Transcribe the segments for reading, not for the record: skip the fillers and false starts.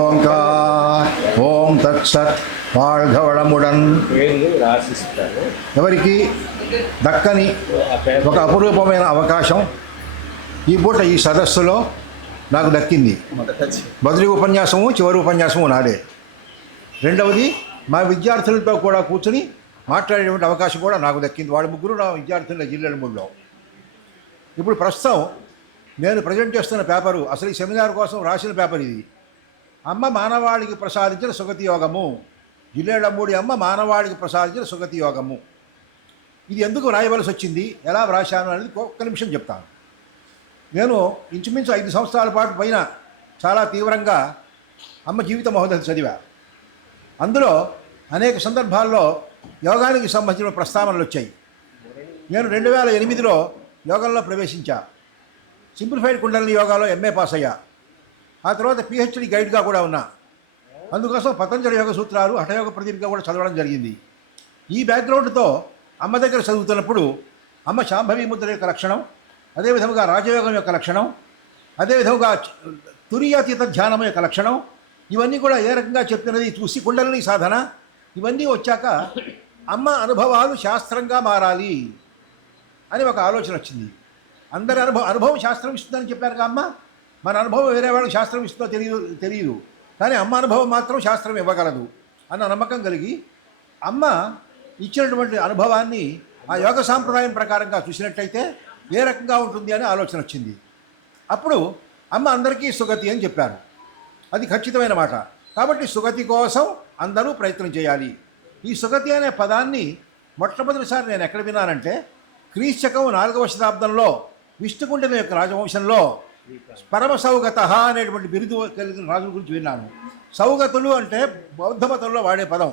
ఓంకార్ ఓం తత్సత్ வாழ்கவளமுடன் రాసిస్తారు. ఎవరికి దక్కని ఒక అపురూపమైన అవకాశం ఈ పూట ఈ సదస్సులో నాకు దక్కింది. మొదటి ఉపన్యాసము చివరి ఉపన్యాసము నాదే. రెండవది మా విద్యార్థులతో కూడా కూర్చుని మాట్లాడేటువంటి అవకాశం కూడా నాకు దక్కింది. వాళ్ళ ముగ్గురు నా విద్యార్థుల జిల్లాల మూడులో. ఇప్పుడు ప్రస్తుతం నేను ప్రజెంట్ చేస్తున్న పేపరు అసలు ఈ సెమినార్ కోసం రాసిన పేపర్ ఇది. అమ్మ మానవాళికి ప్రసాదించిన సుగతి యోగము, జిల్లేళ్ళమూడి అమ్మ మానవాళికి ప్రసాదించిన సుగతి యోగము. ఇది ఎందుకు వ్రాయవలసి వచ్చింది, ఎలా వ్రాశాను అనేది ఒక్క నిమిషం చెప్తాను. నేను ఇంచుమించు 5 సంవత్సరాల పాటు పైన చాలా తీవ్రంగా అమ్మ జీవిత మహోదయ చదివా. అందులో అనేక సందర్భాల్లో యోగానికి సంబంధించిన ప్రస్తావనలు వచ్చాయి. నేను 2008లో యోగంలో ప్రవేశించా. సింప్లిఫైడ్ కుండలిని యోగాలో ఎంఏ పాస్ అయ్యా. ఆ తర్వాత పిహెచ్డి గైడ్గా కూడా ఉన్నా. అందుకోసం పతంజలి యోగ సూత్రాలు, హఠయోగ ప్రదీపిక కూడా చదవడం జరిగింది. ఈ బ్యాక్గ్రౌండ్తో అమ్మ దగ్గర చదువుతున్నప్పుడు అమ్మ శాంభవి ముద్ర యొక్క లక్షణం, అదేవిధంగా రాజయోగం యొక్క లక్షణం, అదేవిధంగా తురీయాతీత ధ్యానం యొక్క లక్షణం, ఇవన్నీ కూడా ఏ రకంగా చెప్తున్నది చూసి కుండలిని సాధన ఇవన్నీ వచ్చాక అమ్మ అనుభవాలు శాస్త్రంగా మారాలి అని ఒక ఆలోచన వచ్చింది. అందరి అనుభవం శాస్త్రం ఇస్తుందని చెప్పారుగా అమ్మ. మన అనుభవం వేరే వాళ్ళకి శాస్త్రం ఇస్తుందో తెలియదు కానీ అమ్మ అనుభవం మాత్రం శాస్త్రం ఇవ్వగలదు అన్న నమ్మకం కలిగి అమ్మ ఇచ్చినటువంటి అనుభవాన్ని ఆ యోగ సాంప్రదాయం ప్రకారంగా చూసినట్టయితే ఏ రకంగా ఉంటుంది అని ఆలోచన వచ్చింది. అప్పుడు అమ్మ అందరికీ సుగతి అని చెప్పారు. అది ఖచ్చితమైన మాట. కాబట్టి సుగతి కోసం అందరూ ప్రయత్నం చేయాలి. ఈ సుగతి అనే పదాన్ని మొట్టమొదటిసారి నేను ఎక్కడ విన్నానంటే క్రీస్తకం 4వ శతాబ్దంలో విష్ణుకుండిన యొక్క రాజవంశంలో పరమ సౌగత అనేటువంటి బిరుదు కలిగిన రాజుల గురించి విన్నాను. సౌగతులు అంటే బౌద్ధ మతంలో వాడే పదం.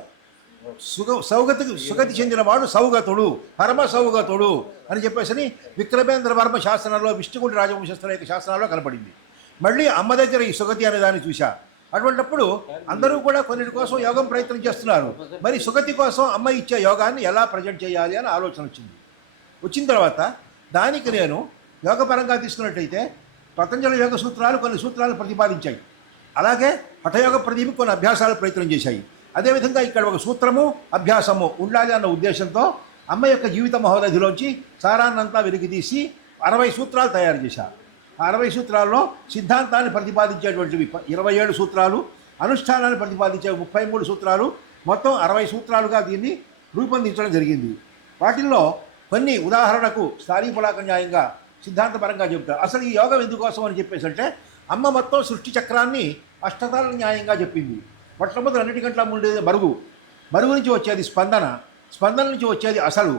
సుగతి చెందినవాడు సౌగతుడు, పరమ సౌగతుడు అని చెప్పేసి విక్రమేంద్ర వర్మ శాసనంలో విష్ణుకుండి రాజవంశస్థుల యొక్క శాసనాల్లో కనపడింది. మళ్ళీ అమ్మ దగ్గర ఈ సుగతి అనే దాన్ని చూశా. అటువంటిప్పుడు అందరూ కూడా కొన్నిటి కోసం యోగం ప్రయత్నం చేస్తున్నారు. మరి సుగతి కోసం అమ్మ ఇచ్చే యోగాన్ని ఎలా ప్రజెంట్ చేయాలి అని ఆలోచన వచ్చింది. వచ్చిన తర్వాత దానికి నేను యోగపరంగా తీసుకున్నట్టయితే పతంజలి యోగ సూత్రాలు కొన్ని సూత్రాలు ప్రతిపాదించాయి. అలాగే హఠయోగ ప్రదీపి కొన్ని అభ్యాసాలు ప్రయత్నం చేశాయి. అదేవిధంగా ఇక్కడ ఒక సూత్రము అభ్యాసము ఉండాలి అన్న ఉద్దేశంతో అమ్మ యొక్క జీవిత మహోదధిలోంచి సారాన్నంతా వెలికి తీసి 60 సూత్రాలు తయారు చేశారు. ఆ 60 సూత్రాల్లో సిద్ధాంతాన్ని ప్రతిపాదించేటువంటివి 27 సూత్రాలు, అనుష్ఠానాన్ని ప్రతిపాదించే 33 సూత్రాలు, మొత్తం 60 సూత్రాలుగా దీన్ని రూపొందించడం జరిగింది. వాటిల్లో కొన్ని ఉదాహరణకు స్థాళీపులాక న్యాయంగా సిద్ధాంతపరంగా చెబుతారు. అసలు ఈ యోగం ఎందుకోసం అని చెప్పేసి అంటే అమ్మ మొత్తం సృష్టి చక్రాన్ని అష్టతాల న్యాయంగా చెప్పింది. మొట్టమొదటి అన్నిటికంటే ఉండేది మరుగు, మరుగు నుంచి వచ్చేది స్పందన, స్పందన నుంచి వచ్చేది అసలు,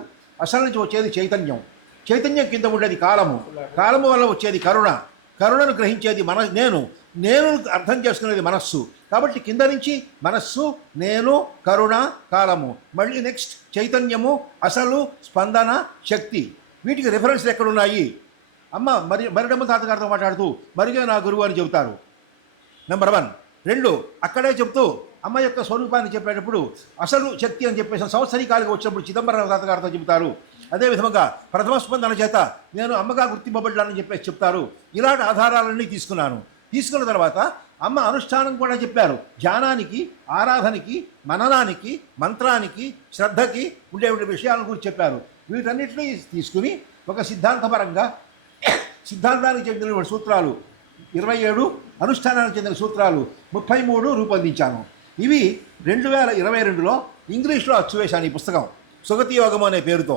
అసలు నుంచి వచ్చేది చైతన్యం, చైతన్యం కింద ఉండేది కాలము, కాలము వల్ల వచ్చేది కరుణ, కరుణను గ్రహించేది నేను, నేను అర్థం చేసుకునేది మనస్సు. కాబట్టి కింద నుంచి మనస్సు, నేను, కరుణ, కాలము, మళ్ళీ నెక్స్ట్ చైతన్యము, అసలు, స్పందన, శక్తి. వీటికి రిఫరెన్స్లు ఎక్కడున్నాయి? అమ్మ మరిడమ్మ తాతగారితో మాట్లాడుతూ మరిగే నా గురువు అని చెబుతారు. నెంబర్ 1. 2 అక్కడే చెప్తూ అమ్మ యొక్క స్వరూపాన్ని చెప్పేటప్పుడు అసలు శక్తి అని చెప్పేసి సంవత్సరీకాలకు వచ్చినప్పుడు చిదంబరం తాతగారితో చెబుతారు. అదేవిధంగా ప్రథమ స్పందన చేత నేను అమ్మగా గుర్తింపబడ్డానని చెప్పేసి చెప్తారు. ఇలాంటి ఆధారాలన్నీ తీసుకున్న తర్వాత అమ్మ అనుష్ఠానం కూడా చెప్పారు. ధ్యానానికి, ఆరాధనకి, మననానికి, మంత్రానికి, శ్రద్ధకి ఉండేటువంటి విషయాల గురించి చెప్పారు. వీటన్నిటినీ తీసుకుని ఒక సిద్ధాంతానికి చెందిన సూత్రాలు 27, అనుష్ఠానానికి చెందిన సూత్రాలు 33 రూపొందించాను. ఇవి 2022లో ఇంగ్లీష్లో అచ్చు వేశాను. ఈ పుస్తకం సుగతి యోగం అనే పేరుతో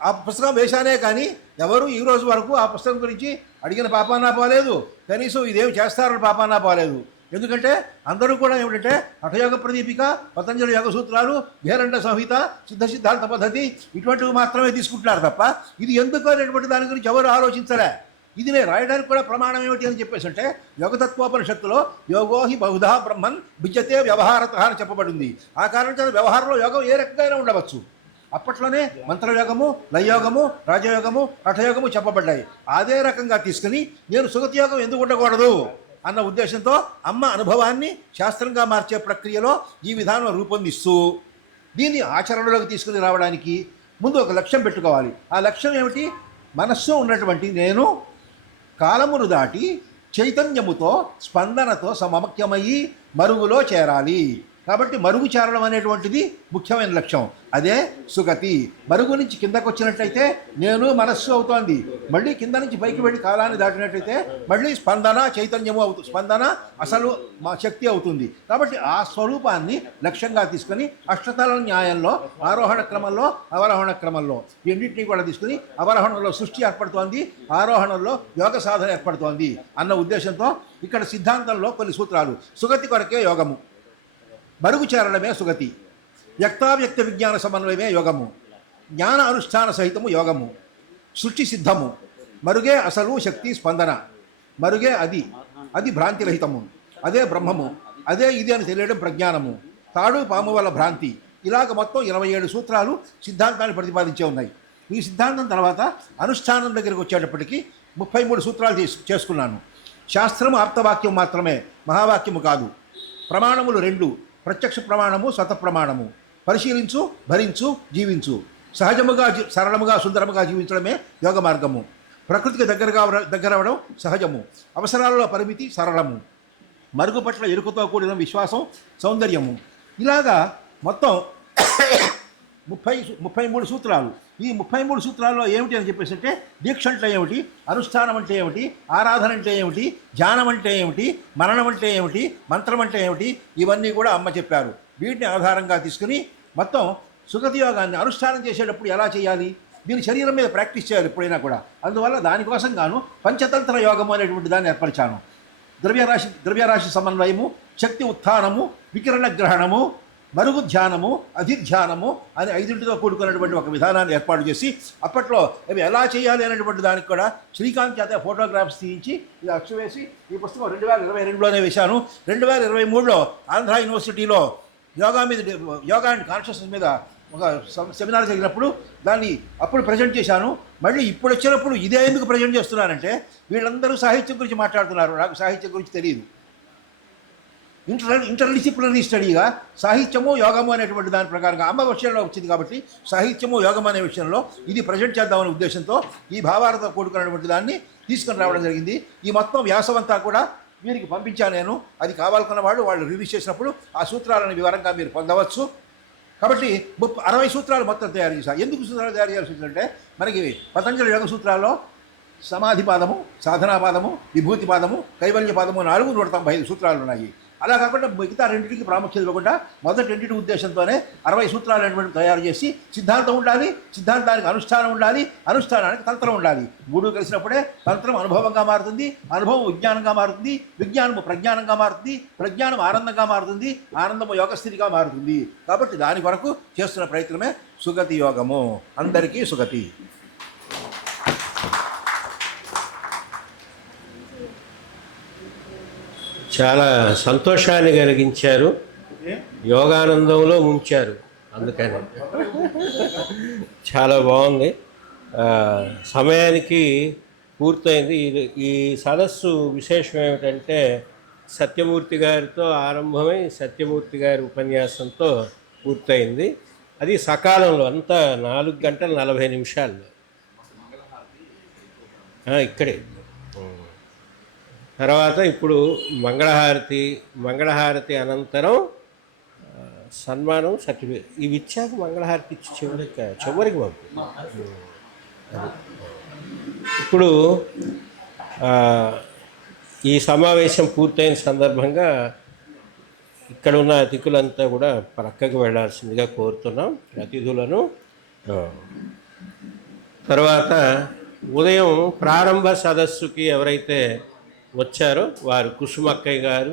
ఆ పుస్తకం వేశానే కానీ ఎవరు ఈ రోజు వరకు ఆ పుస్తకం గురించి అడిగిన పాపానా పోలేదు, కనీసం ఇదేమి చేస్తారని పాపానా పోలేదు. ఎందుకంటే అందరూ కూడా ఏమిటంటే హఠయోగ ప్రదీపిక, పతంజలి యోగ సూత్రాలు, భేరండ సంహిత, సిద్ధాంత పద్ధతి ఇటువంటివి మాత్రమే తీసుకుంటున్నారు తప్ప ఇది ఎందుకు అనేటువంటి దాని గురించి ఎవరు ఆలోచించలే. ఇది నేను రాయడానికి కూడా ప్రమాణం ఏమిటి అని చెప్పేసి అంటే యోగతత్వోపనిషత్తులో యోగో హి బహుధా బ్రహ్మన్ విద్యతే వ్యవహారత అని చెప్పబడింది. ఆ కారణంగా వ్యవహారంలో యోగం ఏ రకంగా ఉండవచ్చు. అప్పట్లోనే మంత్రయోగము, లయయోగము, రాజయోగము, హఠయోగము చెప్పబడ్డాయి. అదే రకంగా తీసుకుని నేను సుగతి యోగం ఎందుకు ఉండకూడదు అన్న ఉద్దేశంతో అమ్మ అనుభవాన్ని శాస్త్రంగా మార్చే ప్రక్రియలో ఈ విధానం రూపొందిస్తూ దీన్ని ఆచరణలోకి తీసుకుని రావడానికి ముందు ఒక లక్ష్యం పెట్టుకోవాలి. ఆ లక్ష్యం ఏమిటి? మనస్సు ఉన్నటువంటి నేను కాలమును దాటి చైతన్యముతో స్పందనతో సమమక్యమయ్యి మరుగులో చేరాలి. కాబట్టి మరుగు చేరడం అనేటువంటిది ముఖ్యమైన లక్ష్యం. అదే సుగతి. మరుగు నుంచి కిందకు వచ్చినట్లయితే నేను మనస్సు అవుతోంది, మళ్ళీ కింద నుంచి పైకి వెళ్ళి కాలాన్ని దాటినట్లయితే మళ్ళీ స్పందన చైతన్యము అవుతుంది, స్పందన అసలు మా శక్తి అవుతుంది. కాబట్టి ఆ స్వరూపాన్ని లక్ష్యంగా తీసుకొని అష్టతల న్యాయంలో ఆరోహణ క్రమంలో అవరోహణ క్రమంలో రెండింటినీ కూడా తీసుకుని అవరోహణలో సృష్టి ఏర్పడుతోంది, ఆరోహణంలో యోగ సాధన ఏర్పడుతోంది అన్న ఉద్దేశంతో ఇక్కడ సిద్ధాంతంలో కొన్ని సూత్రాలు. సుగతి కొరకే యోగము, మరుగు చేరడమే సుగతి, వ్యక్తావ్యక్త విజ్ఞాన సమన్వయమే యోగము, జ్ఞాన అనుష్ఠాన సహితము యోగము, సృష్టి సిద్ధము, మరుగే అసలు శక్తి స్పందన, మరుగే అది భ్రాంతిరహితము, అదే బ్రహ్మము, అదే ఇది అని తెలియడం ప్రజ్ఞానము, తాడు పాము వల్ల భ్రాంతి. ఇలాగ మొత్తం 27 సూత్రాలు సిద్ధాంతాన్ని ప్రతిపాదించే ఉన్నాయి. ఈ సిద్ధాంతం తర్వాత అనుష్ఠానం దగ్గరికి వచ్చేటప్పటికి 33 సూత్రాలు చేసుకున్నాను. శాస్త్రము ఆప్తవాక్యం మాత్రమే, మహావాక్యము కాదు. ప్రమాణములు 2, ప్రత్యక్ష ప్రమాణము, స్వత ప్రమాణము. పరిశీలించు, భరించు, జీవించు. సహజముగా సరళముగా సుందరముగా జీవించడమే యోగ మార్గము. ప్రకృతికి దగ్గరవడం సహజము. అవసరాలలో పరిమితి సరళము. మరుగు పట్ల ఎరుకతో కూడిన విశ్వాసం సౌందర్యము. ఇలాగా మొత్తం 33 సూత్రాలు. ఈ 33 సూత్రాల్లో ఏమిటి అని చెప్పేసి అంటే దీక్ష అంటే ఏమిటి, అనుష్ఠానం అంటే ఏమిటి, ఆరాధన అంటే ఏమిటి, ధ్యానం అంటే ఏమిటి, మరణం అంటే ఏమిటి, మంత్రం అంటే ఏమిటి, ఇవన్నీ కూడా అమ్మ చెప్పారు. వీటిని ఆధారంగా తీసుకుని మొత్తం సుగతి యోగాన్ని అనుష్ఠానం చేసేటప్పుడు ఎలా చేయాలి, దీని శరీరం మీద ప్రాక్టీస్ చేయాలి ఎప్పుడైనా కూడా. అందువల్ల దానికోసం గాను పంచతంత్ర యోగము అనేటువంటి దాన్ని ఏర్పరిచాను. ద్రవ్యరాశి సమన్వయము, శక్తి ఉత్థానము, వికిరణ గ్రహణము, మరుగు ధ్యానము, అధిధ్యానము అని 5టితో కూడుకున్నటువంటి ఒక విధానాన్ని ఏర్పాటు చేసి అప్పట్లో అవి ఎలా చేయాలి అనేటువంటి దానికి కూడా శ్రీకాంత్ చేత ఫోటోగ్రాఫ్స్ తీయించి ఇది అచ్చు వేసి ఈ పుస్తకం 2022లోనే వేశాను. 2023లో ఆంధ్ర యూనివర్సిటీలో యోగా అండ్ కాన్షియస్నెస్ మీద ఒక సెమినార్ జరిగినప్పుడు దాన్ని అప్పుడు ప్రజెంట్ చేశాను. మళ్ళీ ఇప్పుడు వచ్చినప్పుడు ఇదే ఎందుకు ప్రజెంట్ చేస్తున్నానంటే వీళ్ళందరూ సాహిత్యం గురించి మాట్లాడుతున్నారు, నాకు సాహిత్యం గురించి తెలియదు. ఇంటర్డిసిప్లినరీ స్టడీగా సాహిత్యము యోగము అనేటువంటి దాని ప్రకారంగా అమ్మ విషయంలో వచ్చింది కాబట్టి సాహిత్యము యోగం అనే విషయంలో ఇది ప్రజెంట్ చేద్దామనే ఉద్దేశంతో ఈ భావాలతో కూడుకున్నటువంటి దాన్ని తీసుకొని రావడం జరిగింది. ఈ మొత్తం వ్యాసమంతా కూడా వీరికి పంపించాను నేను. అది కావాలనుకున్న వాళ్ళు రిలీజ్ చేసినప్పుడు ఆ సూత్రాలను వివరంగా మీరు పొందవచ్చు. కాబట్టి 60 సూత్రాలు మొత్తం తయారు చేశారు. ఎందుకు సూత్రాలు తయారు చేయాల్సి వచ్చిందంటే మనకి పతంజలి యోగ సూత్రాల్లో సమాధి పాదము, సాధనా పాదము, విభూతి పాదము, కైవల్య పాదము 495 సూత్రాలు ఉన్నాయి. అలా కాకుండా మిగతా రెండింటికి ప్రాముఖ్యత ఇవ్వకుండా మొదటి రెండింటి ఉద్దేశంతోనే 60 సూత్రాలు అనేటువంటి తయారు చేసి సిద్ధాంతం ఉండాలి, సిద్ధాంతానికి అనుష్ఠానం ఉండాలి, అనుష్ఠానానికి తంత్రం ఉండాలి. 3 కలిసినప్పుడే తంత్రం అనుభవంగా మారుతుంది, అనుభవం విజ్ఞానంగా మారుతుంది, విజ్ఞానము ప్రజ్ఞానంగా మారుతుంది, ప్రజ్ఞానం ఆనందంగా మారుతుంది, ఆనందము యోగస్థితిగా మారుతుంది. కాబట్టి దాని కొరకు చేస్తున్న ప్రయత్నమే సుగతి యోగము. అందరికీ సుగతి. చాలా సంతోషాన్ని కలిగించారు, యోగానందంలో ఉంచారు. అందుకని చాలా బాగుంది. సమయానికి పూర్తయింది. ఈ సదస్సు విశేషం ఏమిటంటే సత్యమూర్తి గారితో ఆరంభమై సత్యమూర్తి గారి ఉపన్యాసంతో పూర్తయింది. అది సకాలంలో అంతా 4 గంటల 40 నిమిషాల్లో ఇక్కడే. తర్వాత ఇప్పుడు మంగళహారతి అనంతరం సన్మానం, సర్టిఫికేట్ ఇవి ఇచ్చాక మంగళహారతి ఇచ్చి చివరికి పంపు. ఇప్పుడు ఈ సమావేశం పూర్తయిన సందర్భంగా ఇక్కడ ఉన్న అతిథులంతా కూడా ప్రక్కకు వెళ్ళాల్సిందిగా కోరుతున్నాం అతిథులను. తర్వాత ఉదయం ప్రారంభ సదస్సుకి ఎవరైతే వచ్చారో వారు కుసుమక్కయ్య గారు,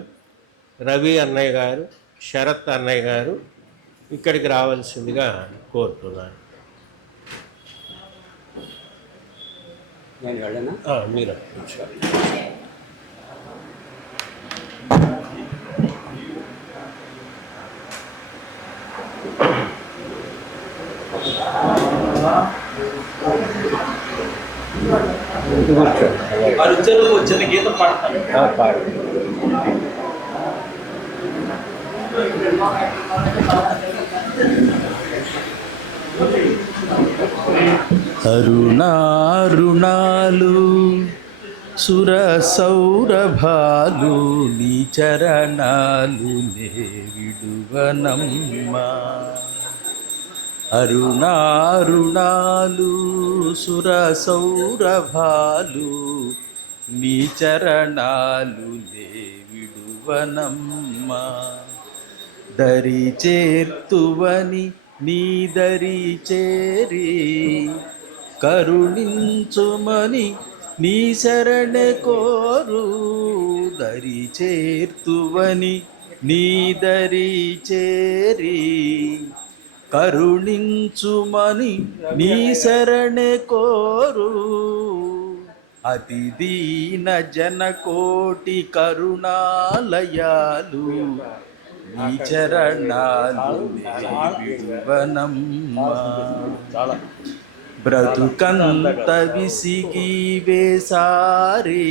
రవి అన్నయ్య గారు, శరత్ అన్నయ్య గారు ఇక్కడికి రావాల్సిందిగా కోరుతున్నాను. మీరు వచ్చిన గీతం పాడతాను. అరుణారుణాలు సుర సౌరభాలు నీ చరణాలు నే విడువనమ్మా. అరుణారుణాలు సుర సౌరభాలు నీ చరణాలు నే విడువనమ్మా. దరి చేర్తువని నీ దరి చేరి కరుణించుమని నీ శరణ కోరు. దరి చేర్తువని నీ దరి చేరి కరుణించుమని నీ శరణ కోరు. అతి దీన జనకోటి కరుణాలయాలు నీ చరణాలు విడువనమ్మా. బ్రతుకంత విసిగి వేసారి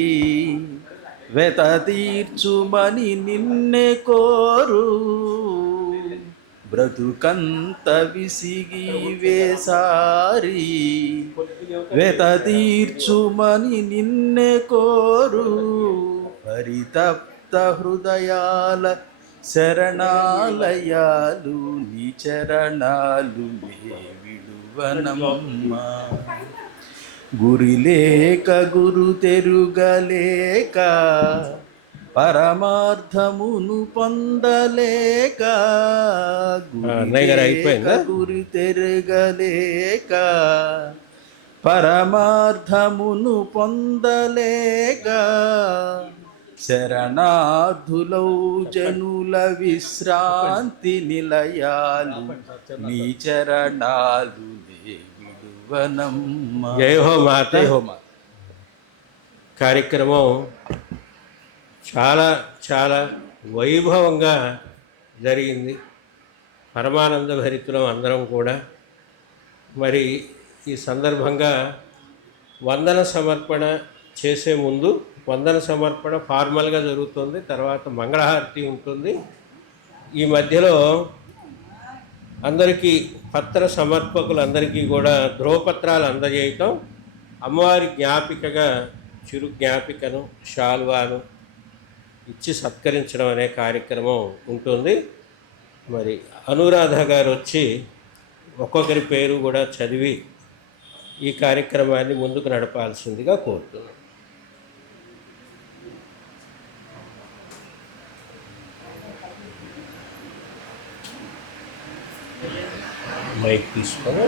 వెత తీర్చుమని నిన్నే కోరు. బ్రతుకంత విసిగి వేసారి వెత తీర్చుమని నిన్నే కోరు. పరితప్త హృదయాల శరణాలయాలు నీ చరణాలు నే విడువనమ్మా. గురి లేక గురు తెరుగలేక పరమార్థమును పొందలేక. గురి తెరగలేక పరమార్థమును పొందలేక. శరణార్థులౌ జనుల విశ్రాంతి నిలయాలు నీ చరణాలు నే విడువనమ్మా. జై హో మాత. కార్యక్రమం చాలా చాలా వైభవంగా జరిగింది. పరమానంద భరితులం అందరం కూడా. మరి ఈ సందర్భంగా వందన సమర్పణ చేసే ముందు, వందన సమర్పణ ఫార్మల్గా జరుగుతుంది, తర్వాత మంగళహారతి ఉంటుంది. ఈ మధ్యలో అందరికీ పత్ర సమర్పకులందరికీ కూడా ధ్రువపత్రాలు అందజేయటం, అమ్మవారి జ్ఞాపికగా చిరు జ్ఞాపికను శాల్వాను ఇచ్చి సత్కరించడం అనే కార్యక్రమం ఉంటుంది. మరి అనురాధ గారు వచ్చి ఒక్కొక్కరి పేరు కూడా చదివి ఈ కార్యక్రమాన్ని ముందుకు నడపాల్సిందిగా కోరుతున్నాను. మైక్ తీసుకొని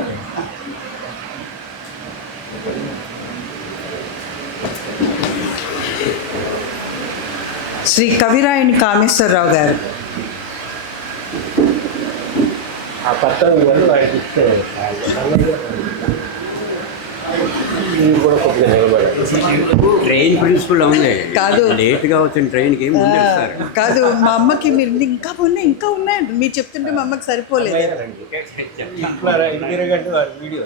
శ్రీ కవిరాయని కామేశ్వరరావు గారు. ఆ పత్రం వల్ల వాడికి ఇస్తారు. కూడా కొద్దిగా నిలబడాలి. ట్రైన్ ప్రిన్సిపల్ ఉంది కాదు, లేట్గా వచ్చిన ట్రైన్కి ముందు ఇస్తారు. కాదు మా అమ్మకి మీరు ఇంకా ఉన్నాయి మీరు చెప్తుంటే మా అమ్మకి సరిపోలేదు. వీడియో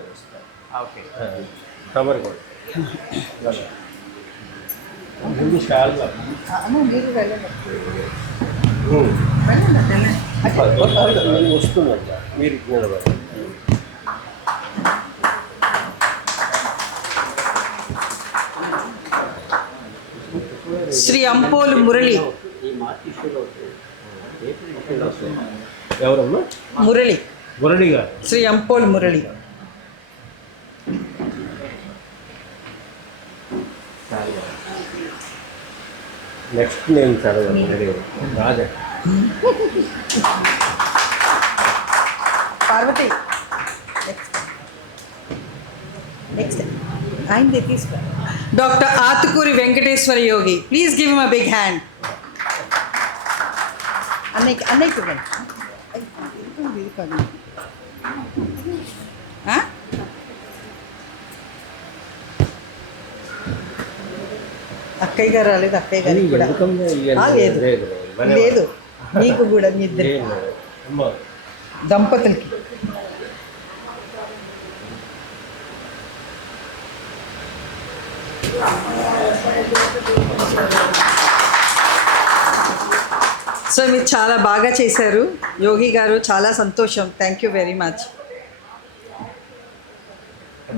కవర్ కూడా ముందు శాల్వా మీరు వెళ్ళండి. వస్తుందంట, మీరు నిలబడాలి. శ్రీ అంపోలు మురళి. ఎవరమ్మా? మురళి. మురళి గారు. శ్రీ అంపోలు మురళి. నెక్స్ట్ నేను చదవాలి. రాజా. పార్వతి. నెక్స్ట్ ఆయనదే తీసుకో. Doctor Athukuri Venkateswara Yogi. Please give him a big hand. అన్నయ్యకి ఇవ్వండి. అక్కయ్య గారు రాలేదు. అక్కయ్య గారికి కూడా లేదు. నీకు కూడా మీ ఇద్దరు దంపతులకి. సో మీరు చాలా బాగా చేశారు యోగి గారు. చాలా సంతోషం. Thank you very much.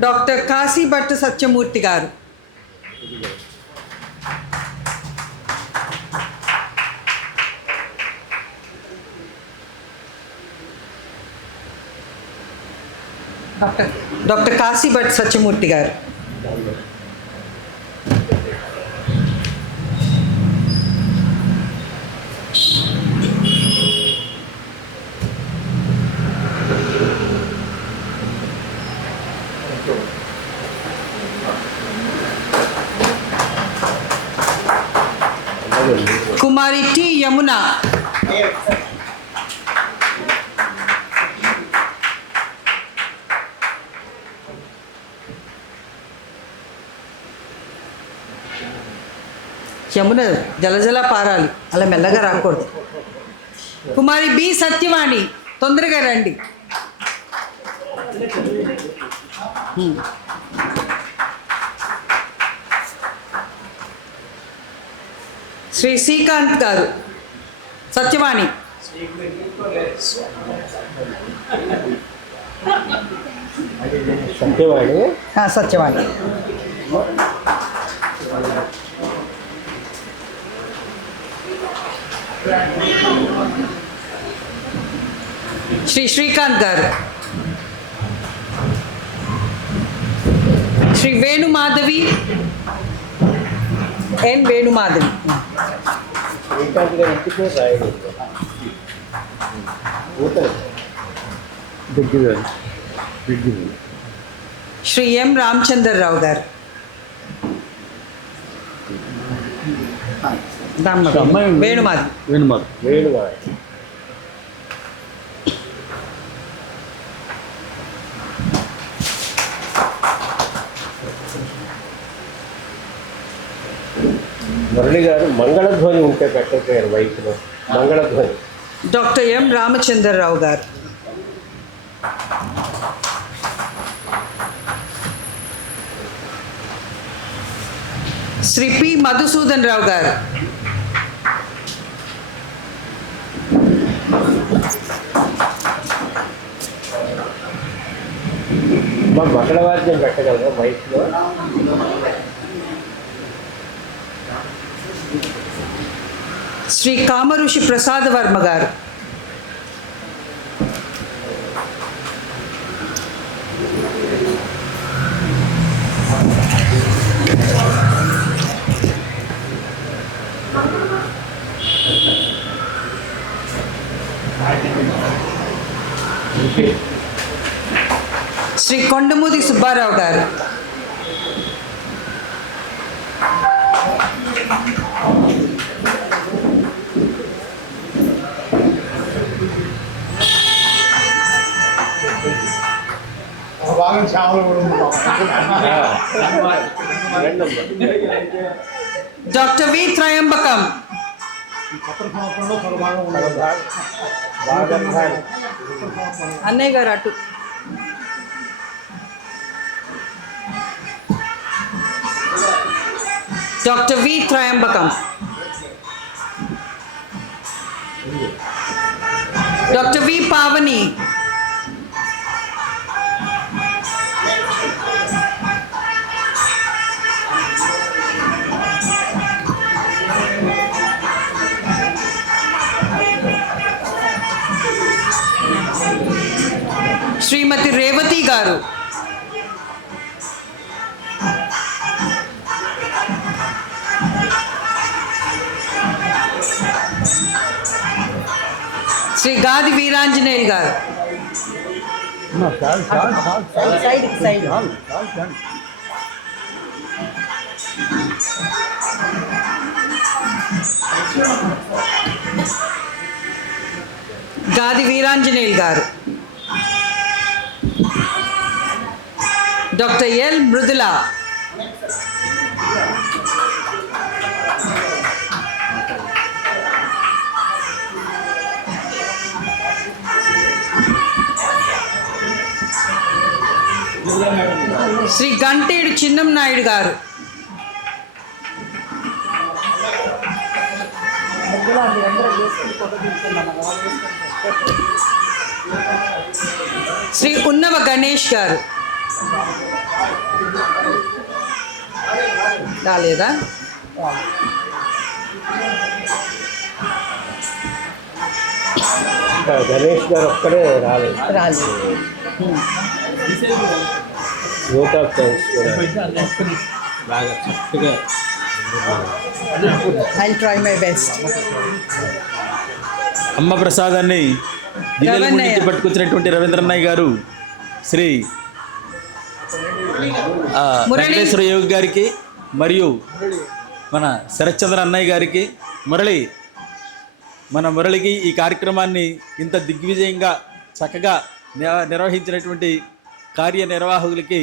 Doctor Kasibhattu Satyamurthy garu. Doctor Kasibhat Satyamurthy garu. Kumari T Yamuna. Yamuna జలజల పారాలి, అలా మెల్లగా రాకూడదు. కుమారి బి సత్యవాణి, తొందరగా రండి. శ్రీ శ్రీకాంత్ గారు, సత్యవాణి. సత్యవాణి. సత్యవాణి. శ్రీ శ్రీకాంత్ గారు. శ్రీ వేణుమాధవి ఎన్ వేణుమాధవి. శ్రీకాంత్ గారు ఇంటికి రాయలేదు. శ్రీ ఎం రామచంద్రరావు గారు. వేణుమాధవి. వేణుమాధవి. మురళి గారు మంగళధ్వని ఉంటే పెట్టకపోయారు వయసులో. మంగళధ్వని. డాక్టర్ ఎం రామచంద్రరావు గారు. శ్రీ పి మధుసూదన్ రావు గారు. మా మంగళవాద్యం పెట్టగలరా వయసులో? శ్రీ కామఋషి ప్రసాద వర్మ గారు. శ్రీ కొండమూది సుబ్బారావు గారు. Doctor V Trayambakam. అన్నయ్య గారు అటు. Doctor V Trayambakam. Doctor V Pavani. Shrimati Revathi garu. Shri Gadi Veeranjaneyulu garu. Gadi Veeranjaneyulu garu. Doctor L Mrudula. Shri Gantedu Chinnam Naidu garu. Shri ఉన్నవ గణేష్ గారు. రాలేదా? గణేష్ గారు ఒక్కడే రాలేదు. రాలేదు. ఓట్ ఆఫ్ థ్యాంక్స్ కూడా బాగా చక్కగా I'll try my best. అమ్మ ప్రసాదాన్ని గిన్నెల రవణయ్య. నుంచి పట్టుకొచ్చినటువంటి రవీంద్రన్నయ్య గారు శ్రీ మురళి. వెంకటేశ్వర యోగి గారికి మరియు మన శరత్చంద్ర అన్నయ్య గారికి మన మురళికి ఈ కార్యక్రమాన్ని ఇంత దిగ్విజయంగా చక్కగా నిర్వహించినటువంటి కార్యనిర్వాహకులకి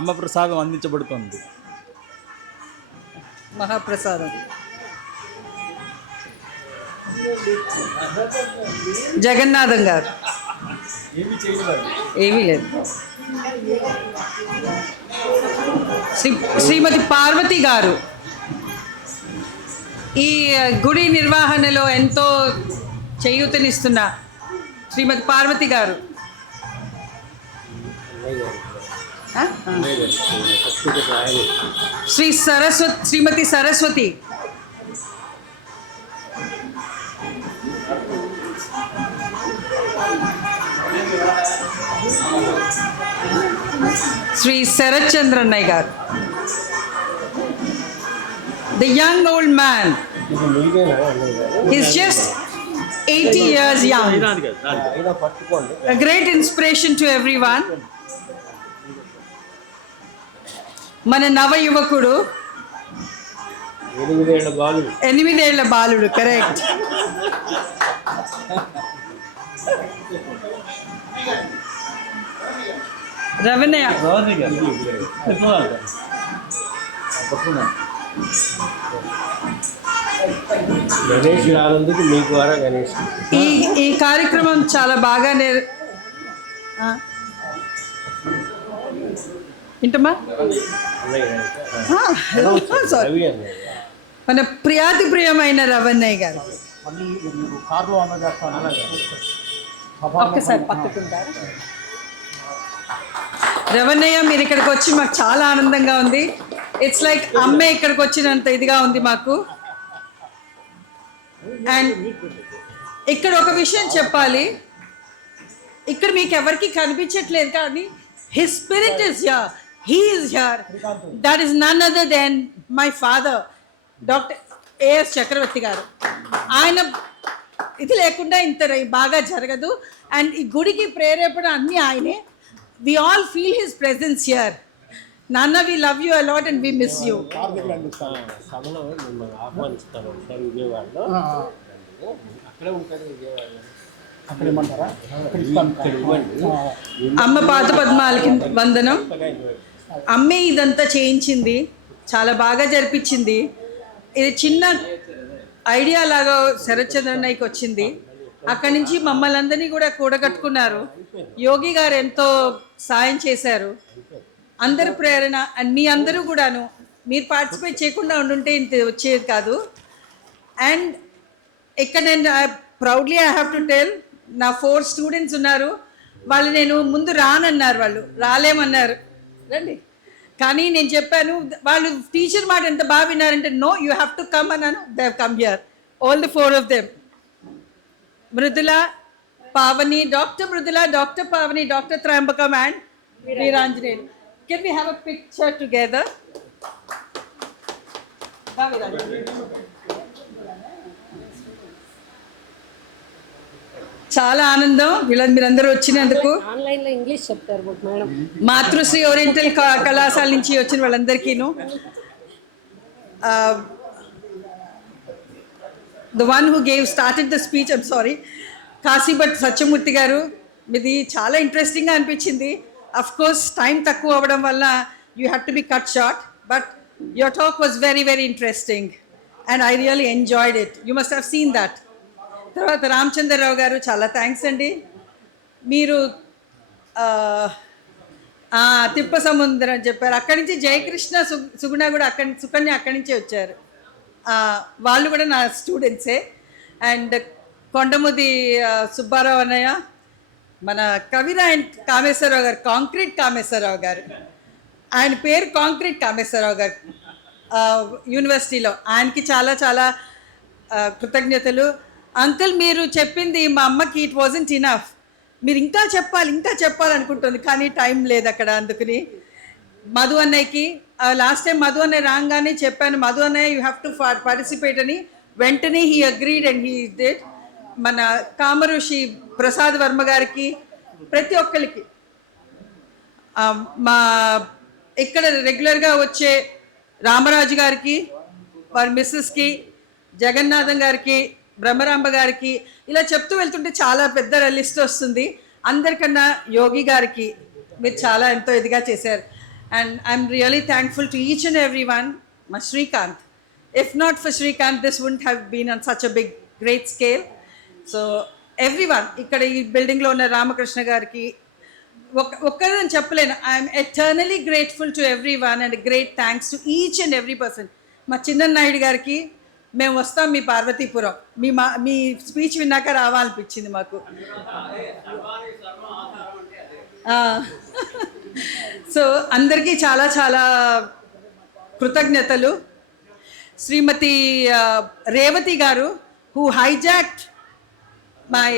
అమ్మ ప్రసాదం అందించబడుతోంది. మహాప్రసాదం. జగన్నాథం గారు ఏమీ లేదు. శ్రీమతి పార్వతి గారు ఈ గుడి నిర్వహణలో ఎంతో చేయూతనిస్తున్న శ్రీమతి పార్వతి గారు. ఆ? శ్రీమతి సరస్వతి. శ్రీ శరత్చంద్రన్నయ్య గారు. The young old man. He's just 80 years young. A great inspiration to everyone. మన నవ యువకుడు 8 ఏళ్ల బాలుడు. కరెక్ట్. రవణయ్య. గణేష్ రానందుకు మీ ద్వారా గణేష్ ఈ కార్యక్రమం చాలా బాగా ఏంటమ్మా రవి అన్నయ్య మన ప్రియాతి ప్రియమైన రవణయ్య గారు ఒక్కసారి పక్కకుంటారు. రవణయ్య మీరు ఇక్కడికి వచ్చి మాకు చాలా ఆనందంగా ఉంది. ఇట్స్ లైక్ అమ్మే ఇక్కడికి వచ్చినంత ఇదిగా ఉంది మాకు. అండ్ ఇక్కడ ఒక విషయం చెప్పాలి, ఇక్కడ మీకు ఎవరికి కనిపించట్లేదు కానీ his spirit is here, he is here. That is none other than my father doctor AS Chakravarthy garu. ఆయన ఇది లేకుండా ఇంత బాగా జరగదు. అండ్ ఈ గుడికి ప్రేరేపణ అన్నీ ఆయనే. We all feel his presence here. నాన్న, we love you a lot and we miss you. సభలో మిమ్మల్ని ఆహ్వానిస్తారు ఒకసారి విజయవాడలో. అక్కడే ఉంటారు విజయవాడలో. అమ్మ పాత పద్మాలకి వందనం. అమ్మే ఇదంతా చేయించింది, చాలా బాగా జరిపించింది. ఇది చిన్న ఐడియా లాగా శరత్చంద్రన్నయ్యకి వచ్చింది. అక్కడి నుంచి మమ్మల్ని అందరినీ కూడా కూడగట్టుకున్నారు. యోగి గారు ఎంతో సాయం చేశారు. అందరి ప్రేరణ అండ్ మీ అందరూ కూడాను మీరు పార్టిసిపేట్ చేయకుండా ఉండుంటే ఇంత వచ్చేది కాదు. అండ్ ఇక్కడ నేను proudly I have to tell, నా 4 స్టూడెంట్స్ ఉన్నారు. వాళ్ళు నేను ముందు రానన్నారు, వాళ్ళు రాలేమన్నారు, రండి. కానీ నేను చెప్పాను, వాళ్ళు టీచర్ మాట ఎంత బాగా విన్నారంటే no you have to come అన్నాను. They have come here, all the 4 of them. Mrudula, Pavani, doctor Mrudula, doctor Pavani, doctor Trayambakam and Veeranjaneyulu. Can we have a picture together? చాలా ఆనందం మీరందరూ వచ్చినందుకు. ఆన్లైన్లో ఇంగ్లీష్ చెప్తారు మేడం. మాతృశ్రీ ఓరియంటల్ కళాశాల నుంచి వచ్చిన వాళ్ళందరికీను. The one who started the speech, I'm sorry, కాశీభట్ Satyamurthy గారు. ఇది చాలా ఇంట్రెస్టింగ్గా అనిపించింది. అఫ్ కోర్స్ టైం తక్కువ అవ్వడం వల్ల you have to be cut short, but your talk was very very interesting and I really enjoyed it. You must have seen that. తర్వాత రామచంద్రరావు గారు, చాలా థ్యాంక్స్ అండి. మీరు తిప్ప సముద్రం అని చెప్పారు. అక్కడి నుంచి జయకృష్ణ, సుగుణ కూడా సుకన్య అక్కడి నుంచే వచ్చారు. వాళ్ళు కూడా నా స్టూడెంట్సే. అండ్ కొండముది సుబ్బారావు అన్నయ్య, మన కవిరాయన్ కామేశ్వరరావు గారు, కాంక్రీట్ కామేశ్వరరావు గారు, ఆయన పేరు కాంక్రీట్ కామేశ్వరరావు గారు యూనివర్సిటీలో. ఆయనకి చాలా చాలా కృతజ్ఞతలు. అంకుల్, మీరు చెప్పింది మా అమ్మకి ఇట్ వాజంట్ ఇనఫ్. మీరు ఇంకా చెప్పాలనుకుంటుంది కానీ టైం లేదు అక్కడ. అందుకని మధు అన్నయ్యకి లాస్ట్ టైం మధు అన్నయ్య రాగానే చెప్పాను, మధు అన్నయ్య యూ హ్యావ్ టు పార్టిసిపేట్ అని. వెంటనే he agreed and he did. మన కామరుషి ప్రసాద్ వర్మ గారికి, ప్రతి ఒక్కరికి, మా ఇక్కడ రెగ్యులర్గా వచ్చే రామరాజు గారికి, వారి మిస్సెస్కి, జగన్నాథం గారికి, బ్రహ్మరాంబ గారికి, ఇలా చెప్తూ వెళ్తుంటే చాలా పెద్ద లిస్ట్ వస్తుంది. అందరికన్నా యోగి గారికి మీరు చాలా ఎంతో ఇదిగా చేశారు. And I'm really thankful to each and every one. మా Srikanth, if not for Srikanth this wouldn't have been on such a big great scale. So every one, ఇక్కడ ఈ బిల్డింగ్లో ఉన్న రామకృష్ణ గారికి ఒక్కరని చెప్పలేను. I'm eternally grateful to every one and great thanks to each and every person. మా చిన్ననాయుడు గారికి, మేము వస్తాం మీ పార్వతీపురం, మీ స్పీచ్ విన్నాక రావాలనిపించింది మాకు. సో అందరికీ చాలా చాలా కృతజ్ఞతలు. శ్రీమతి రేవతి గారు హూ హైజాక్డ్ మై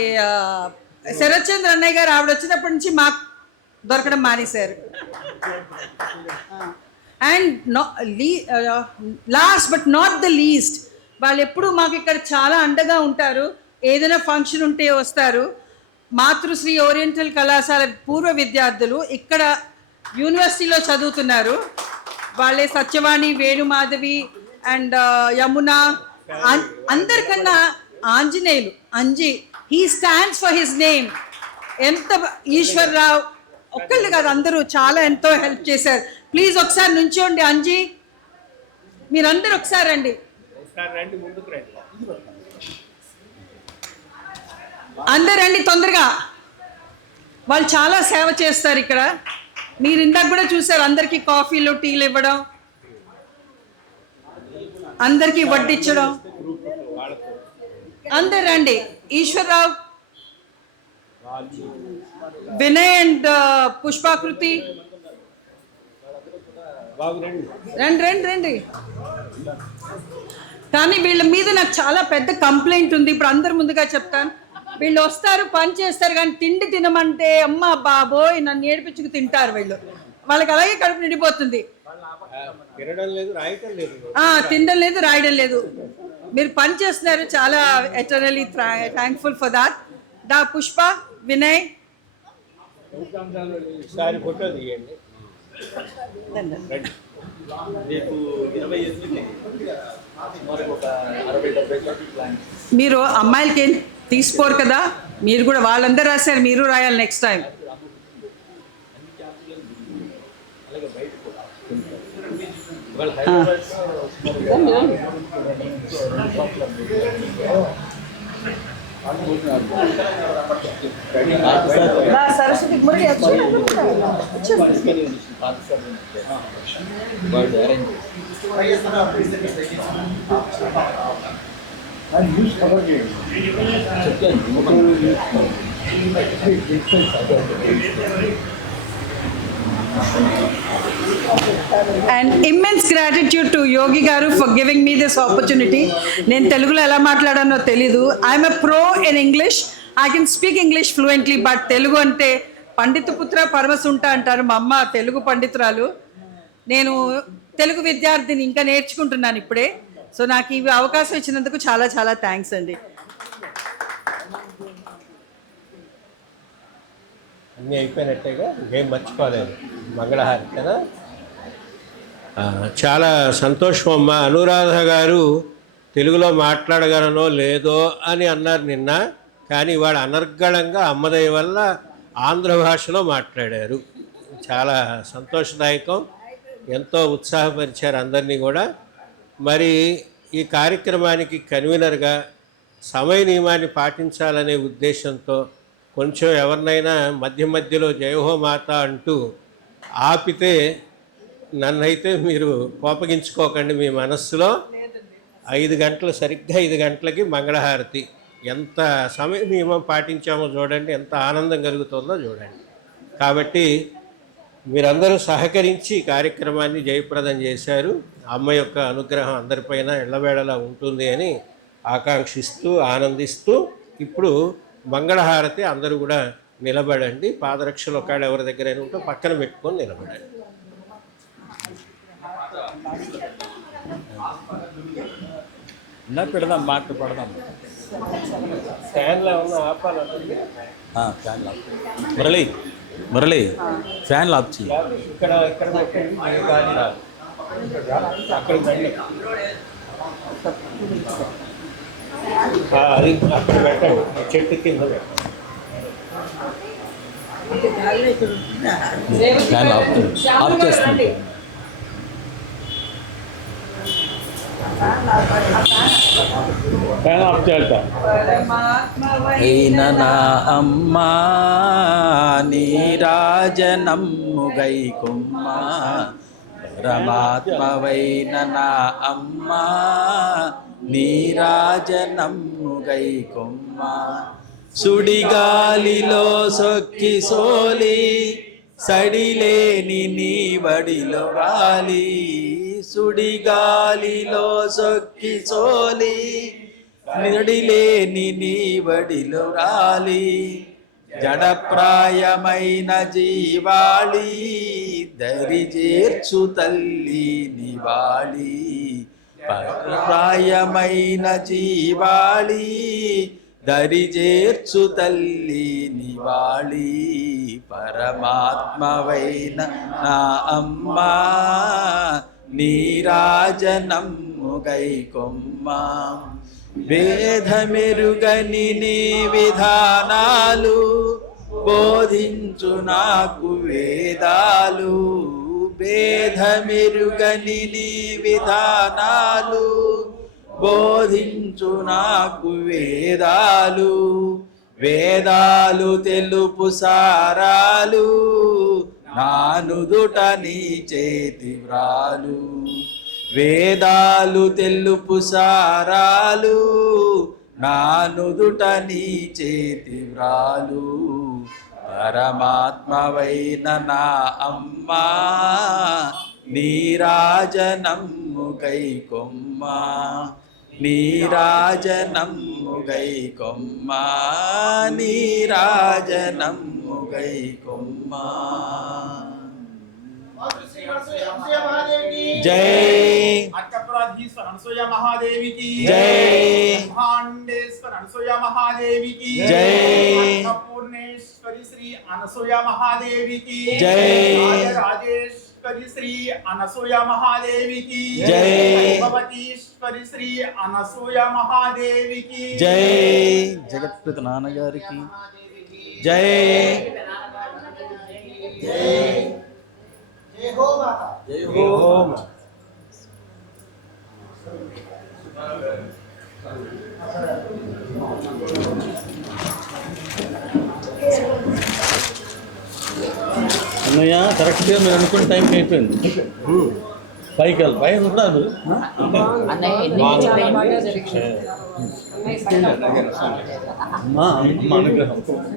శరత్ చంద్ర అన్నయ్య గారు, ఆవిడ వచ్చినప్పటి నుంచి మాకు దొరకడం మానేశారు. And last but not the least, వాళ్ళు ఎప్పుడు మాకు ఇక్కడ చాలా అండగా ఉంటారు. ఏదైనా ఫంక్షన్ ఉంటే వస్తారు. మాతృశ్రీ ఓరియంటల్ కళాశాల పూర్వ విద్యార్థులు ఇక్కడ యూనివర్సిటీలో చదువుతున్నారు. వాళ్ళే సత్యవాణి, వేణుమాధవి అండ్ యమున. అందరికన్నా Anjaneyulu, Anji, he stands for his name. ఎంత ఈశ్వర్రావు, ఒక్కళ్ళు కాదు అందరూ చాలా ఎంతో హెల్ప్ చేశారు. ప్లీజ్ ఒకసారి నుంచోండి. అంజీ, మీరందరూ ఒకసారి రండి. అందరు రండి తొందరగా. వాళ్ళు చాలా సేవ చేస్తారు ఇక్కడ. మీరు ఇందాక కూడా చూసారు, అందరికీ కాఫీలు, టీలు ఇవ్వడం, అందరికీ వడ్డించడం. అందరు రండి. ఈశ్వర్రావు, వినయ్ అండ్ పుష్పాకృతి, రండి రండి రండి. కానీ వీళ్ళ మీద నాకు చాలా పెద్ద కంప్లైంట్ ఉంది. ఇప్పుడు అందరు ముందుగా చెప్తాను. వీళ్ళు వస్తారు, పని చేస్తారు, కానీ తిండి తినమంటే అమ్మ బాబోయ్ నన్ను ఏడిపించుకు తింటారు వీళ్ళు. వాళ్ళకి అలాగే కడుపు నిండిపోతుంది. తినడం లేదు, రాయడం లేదు. మీరు పని చేస్తున్నారు, చాలా ఎటర్నలీ థ్యాంక్ఫుల్ ఫర్ దాట్. దా పుష్ప, వినయ్, మీరు అమ్మాయిలకి ఏం తీసుకోరు కదా, మీరు కూడా వాళ్ళందరూ రాశారు, మీరు రాయాలి next time. Saraswati Murali And immense gratitude to Yogi Garu for giving me this opportunity. నేను తెలుగులో ఎలా మాట్లాడానో తెలీదు. I'm a pro in English. I can speak English fluently. But Telugu అంటే పండితపుత్ర పరమసుంట అంటారు. మా అమ్మ తెలుగు పండితురాలు. నేను తెలుగు విద్యార్థిని, ఇంకా నేర్చుకుంటున్నాను ఇప్పుడే. సో నాకు ఈ అవకాశం ఇచ్చినందుకు చాలా చాలా థ్యాంక్స్ అండి. అన్నీ అయిపోయినట్టేగా, ఏం మర్చిపోలేదు. మంగళహారతి కదా. చాలా సంతోషం అమ్మ. అనురాధ గారు తెలుగులో మాట్లాడగలనో లేదో అని అన్నారు నిన్న, కానీ వాడు అనర్గళంగా అమ్మదయ వల్ల ఆంధ్ర భాషలో మాట్లాడారు. చాలా సంతోషదాయకం. ఎంతో ఉత్సాహపరిచారు అందరినీ కూడా. మరి ఈ కార్యక్రమానికి కన్వీనర్గా సమయ నియమాన్ని పాటించాలనే ఉద్దేశంతో కొంచెం ఎవరినైనా మధ్య మధ్యలో జయహో మాత అంటూ ఆపితే నన్నైతే మీరు కోపగించుకోకండి మీ మనస్సులో. 5 గంటలు, సరిగ్గా 5 గంటలకి మంగళహారతి. ఎంత సమయ నియమం పాటించామో చూడండి, ఎంత ఆనందం కలుగుతుందో చూడండి. కాబట్టి మీరందరూ సహకరించి కార్యక్రమాన్ని జయప్రదం చేశారు. అమ్మ యొక్క అనుగ్రహం అందరిపైన ఎల్లవేళలా ఉంటుంది అని ఆకాంక్షిస్తూ ఆనందిస్తూ ఇప్పుడు మంగళహారతి అందరూ కూడా నిలబడండి. పాదరక్షలు ఒకవేళ ఎవరి దగ్గరైనా ఉంటే పక్కన పెట్టుకొని నిలబడండి. ఇలా పెడదాం, మాట పెడదాం. ఫ్యాన్లో ఉన్న ఆపాలంటే ఫ్యాన్ లాప్ మురళి ఫ్యాన్ లాప్ చేయి. ఇక్కడ పెట్టండి, ఏ గాలి రాదు. అక్కడ దండి. అది అక్కడ పెట్టండి, చెట్టు కింద పెట్టండి. ఫ్యాన్ ఆఫ్ చేస్తుంది. ఫ్యాన్ ఆఫ్ చేస్తా. అయిన నా అమ్మా నీరాజనమ్ము గైకొమ్మ, పరమాత్మవైన నా అమ్మా నీరాజనమ్ము గైకొమ్మ. సుడిగాలిలో సొక్కి సోలి సడిలేని నీ బడిలో గాలి, సుడిగాలిలో సొక్కి సోలి నడిలేని నీ బడిలో రాలి. జడప్రాయమైన జీవాళి దరి చేర్చు తల్లి నివాళి. ప్రాయమైన జీవాళి దరి చేర్చు తల్లి నివాళి. పరమాత్మవైన నా అమ్మా నీరాజనమ్ము గైకొమ్మ. భేదమెరుగని నీ విధానాలు బోధించు నాకు వేదాలు. భేదమెరుగని నీ విధానాలు బోధించు నాకు వేదాలు. వేదాలు తెలుపు సారాలు నానుదుట నీ చేతి వ్రాలు. వేదాలు తెలుపు సారాలు నానుదుట నీ చేతి వ్రాలు. పరమాత్మవైన నా అమ్మా నీరాజనమ్ము గైకొమ్మ, నీరాజనమ్ము గైకొమ్మ, నీరాజనమ్ము గైకొమ్మ. जय अट्टपराधीश्वर अनसुया महादेवी की जय। ब्रह्मांडेश्वर अनसुया महादेवी की जय। अन्नपूर्णेश्वरी श्री अनसुया महादेवी की जय। राजेश्वरी श्री अनसुया महादेवी की जय। भगवतीश्वरी श्री अनसुया महादेवी की जय। जगत्पिता नानगारी की जय। जय हो माता, जय हो माता। అన్నయ్య కరెక్ట్గా మీరు అనుకున్న టైంకి అయిపోయింది. పైకి వెళ్ళి పైకి కూడా అమ్మా అనుగ్రహం.